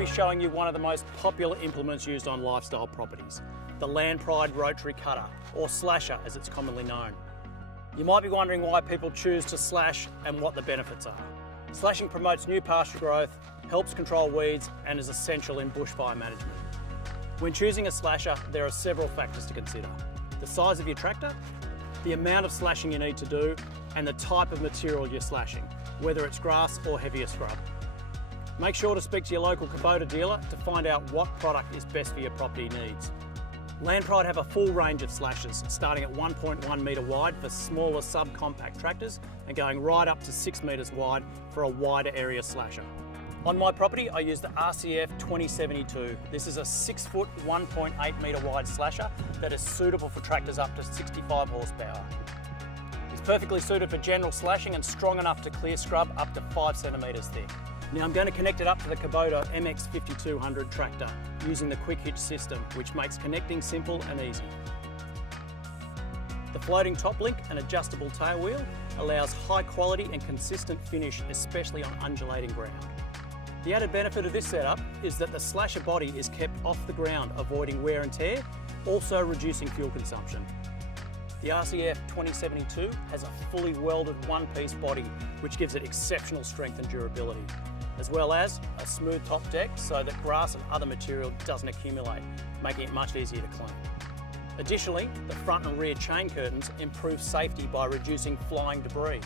to be showing you one of the most popular implements used on lifestyle properties, the Land Pride Rotary Cutter, or slasher as it's commonly known. You might be wondering why people choose to slash and what the benefits are. Slashing promotes new pasture growth, helps control weeds, and is essential in bushfire management. When choosing a slasher, there are several factors to consider. The size of your tractor, the amount of slashing you need to do, and the type of material you're slashing, whether it's grass or heavier scrub. Make sure to speak to your local Kubota dealer to find out what product is best for your property needs. Land Pride have a full range of slashers, starting at 1.1 metre wide for smaller subcompact tractors and going right up to 6 metres wide for a wider area slasher. On my property, I use the RCF20 Series. This is a 6 foot, 1.8 metre wide slasher that is suitable for tractors up to 65 horsepower. It's perfectly suited for general slashing and strong enough to clear scrub up to 5 centimetres thick. Now I'm going to connect it up to the Kubota MX5200 tractor using the quick hitch system, which makes connecting simple and easy. The floating top link and adjustable tail wheel allows high quality and consistent finish, especially on undulating ground. The added benefit of this setup is that the slasher body is kept off the ground, avoiding wear and tear, also reducing fuel consumption. The RCF20 Series has a fully welded one-piece body, which gives it exceptional strength and durability, as well as a smooth top deck so that grass and other material doesn't accumulate, making it much easier to clean. Additionally, the front and rear chain curtains improve safety by reducing flying debris,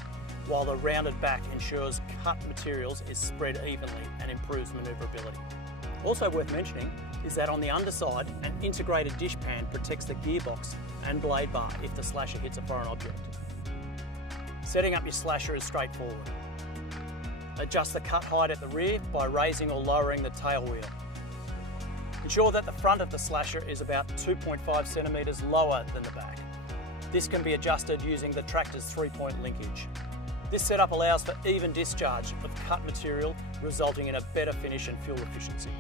while the rounded back ensures cut materials is spread evenly and improves manoeuvrability. Also worth mentioning is that on the underside, an integrated dish pan protects the gearbox and blade bar if the slasher hits a foreign object. Setting up your slasher is straightforward. Adjust the cut height at the rear by raising or lowering the tail wheel. Ensure that the front of the slasher is about 2.5 centimetres lower than the back. This can be adjusted using the tractor's 3-point linkage. This setup allows for even discharge of cut material, resulting in a better finish and fuel efficiency.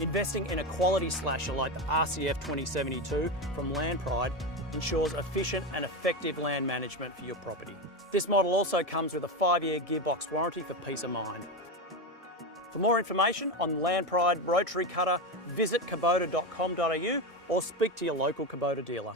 Investing in a quality slasher like the RCF20 Series from Land Pride ensures efficient and effective land management for your property. This model also comes with a 5-year gearbox warranty for peace of mind. For more information on Land Pride Rotary Cutter, visit kubota.com.au or speak to your local Kubota dealer.